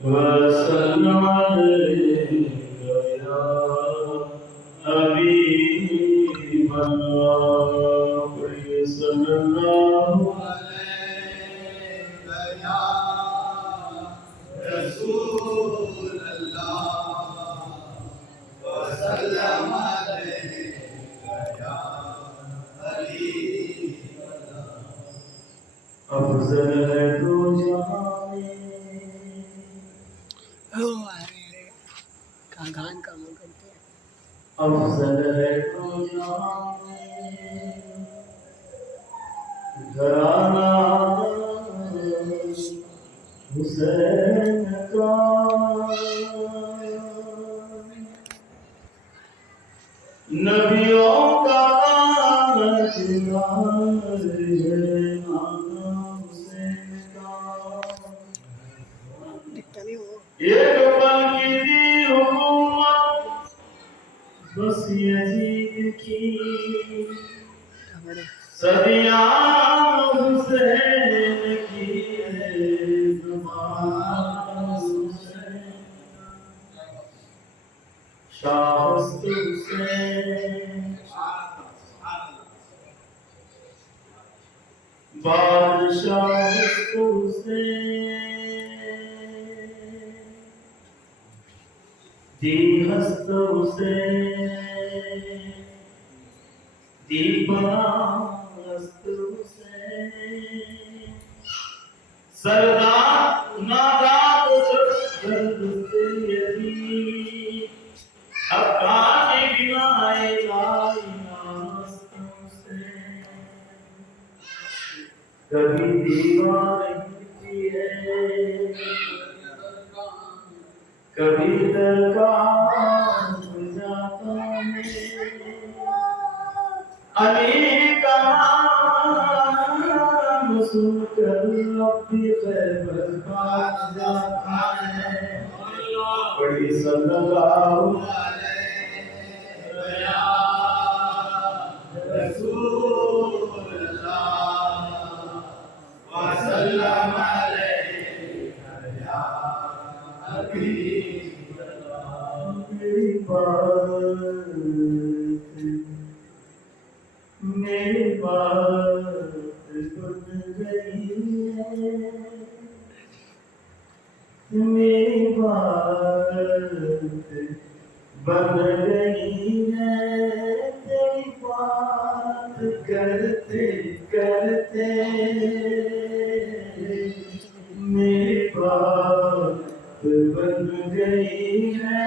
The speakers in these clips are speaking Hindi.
वसल्लम अलैका या हबीबल्लाह सल्लल्लाहु अलैका या रसूलल्लाह वसल्लम अलैका या हबीबल्लाह अफजल है दो जहां गान का मन करते हैं। अफजल है तो जहां में घराना हुसैन का नबियों का ताजदार है नाना हुसैन का दिखता नहीं वो एक पल की दी हुकूमत बस यजीद की बड़े सदियां हुसैन की है ज़माना हुसैन शाहस्त हुसैन बादशाहस्त हुसैन दीनस्त हुसैन दीपनास्त हुसैन सरदार नादात दर्द से यजीद अकाने बिनाए लाई नास्त हुसैन कभी दीवार हिलती है कभी दरगाह जाता है अली का नाम सुनकर अपनी खैबर बात जाता है बड़ी सल्लल्लाहु अलैहि या रसूलल्लाह वसल्लम अलैका या हबीबल्लाह मेरी बात सुन गई है मेरी बात बन गई है तेरी बात करते करते मेरी बात बन गई है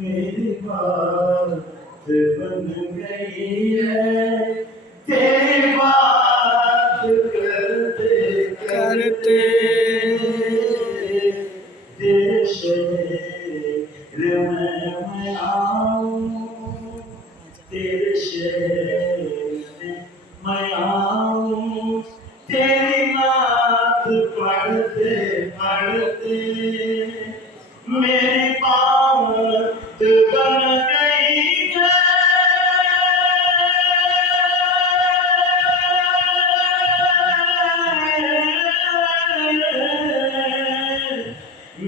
मेरी बात बन गई है तेरी बात करते करते तेरे शहर में मैं आऊं तेरे शहर में मैं आऊं तेरी नात पढ़ते पढ़ते मेरी बात बन गई है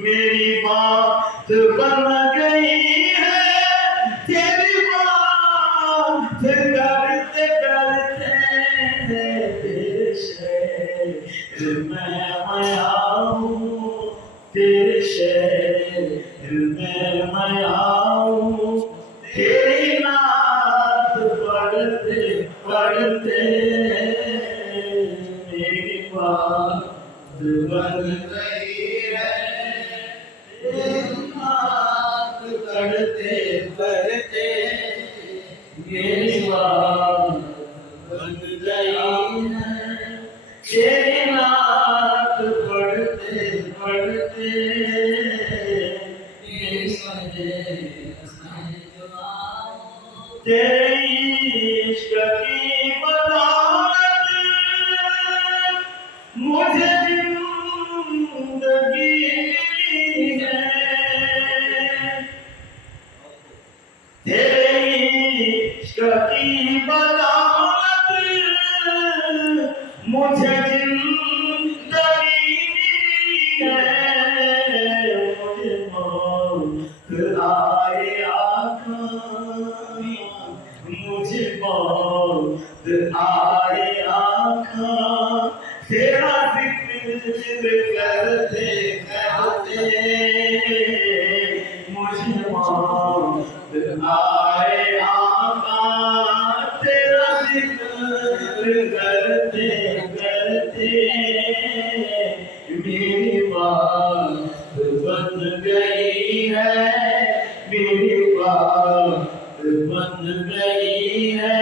मेरी बात बन गई है तेरी बात करते करते तेरे शहर में मैं आऊं तेरे शहर में मैं आऊं तेरी नात पढ़ते पढ़ते मेरी बात बन गई है तेरी बात करते करते मेरी बात बन गई है तेरी नात पढ़ते पढ़ते तेरे इश्क की बदौलत मुझे जिंदगी मिली है जिक्र करते करते मुझे मौत आए आका, तेरा जिक्र करते करते मेरी बात बन गई है, मेरी बात बन गई है,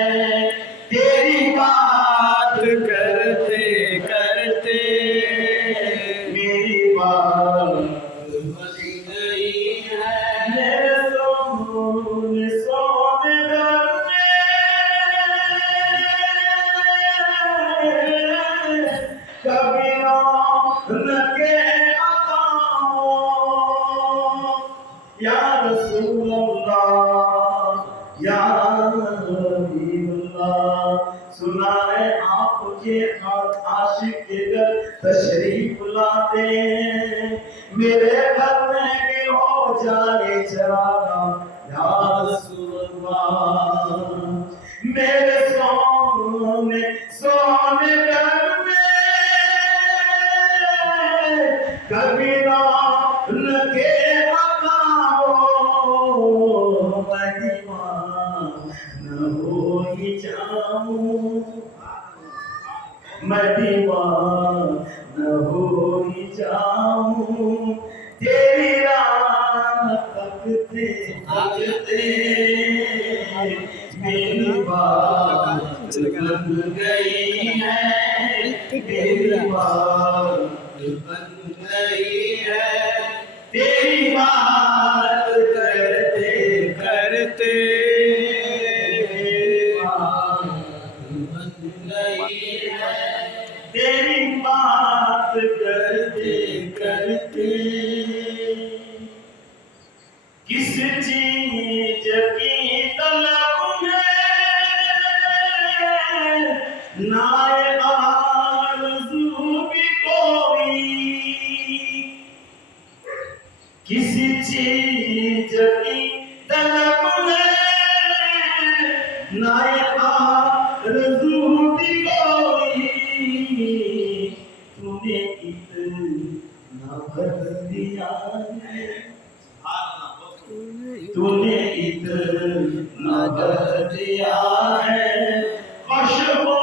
तेरी बात करते करते मेरी बात बन गई है। मेरे सोने सोने घर में कभी न के अताओ, या रसूल अल्लाह या हबीब अल्लाह। सुना है आपके आशिक के घर तशरीफ लाते, मेरे घर में भी हो जाए चरागा या रसूल अल्लाह। मेरे सोने सोने घर में कभी न के अकाओ, न हो ही जाऊं, मैं दीवाना हो ही जाऊं, तेरी राह तकते तकते मेरी बात बन गई है, मेरी बात बन गई है, तेरी बात करते करते बन गई है, तेरी बात करते करते। किस चीज की तलब है नाए आरज़ू भी कोई, किसी चीज की तलब है नाए आरज़ू भी कोई, तूने इतना भर दिया है, तूने इतना भर दिया है, खुशबू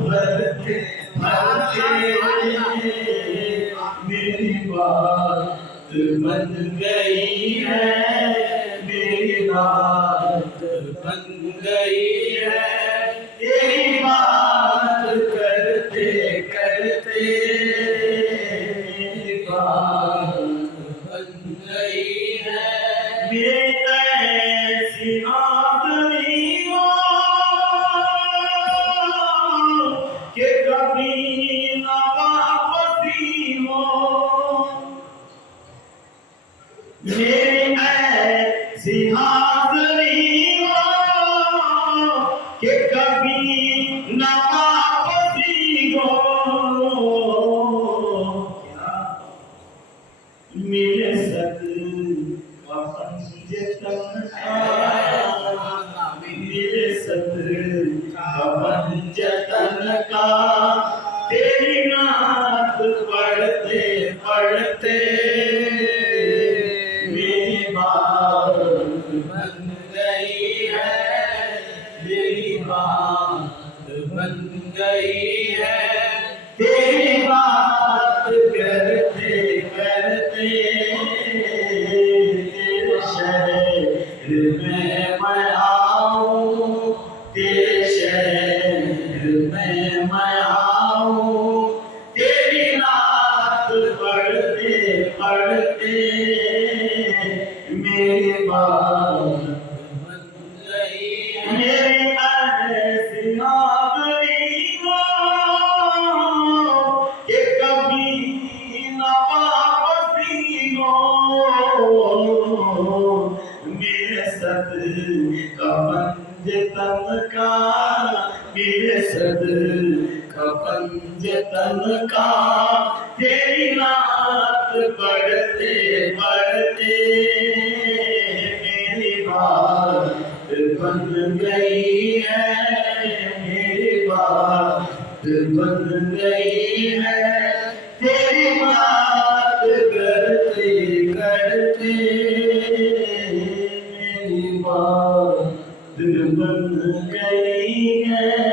भरते भरते मेरी बात बन गई है, मेरी बात बन गई है, तेरी बात करते करते मेरी बात बन गई है। मेरे ऐसी आदमी हो कि कभी न वापसी हो, मेरी ऐसी हाज़री हो कि कभी न वापसी हो, मेरे सद मेरे सब्र का जतन का, तेरी नात पढ़ते पढ़ते मेरी बात बन गई है, मेरी बात बन गई है, तेरी बात करते करते में मैं आऊं, तेरे शहर में मैं आऊं, तेरी नात पढ़ते पढ़ते मेरी बात बन गई, मेरी ऐसी आदमी हो कि कभी न वापसी हो, मेरे सद का पंजतन का, मेरे सद का पंजतन का, तेरी नात पढ़ते पढ़ते मेरी बात बन गई है, मेरी बात बन गई है, दिल बन गई है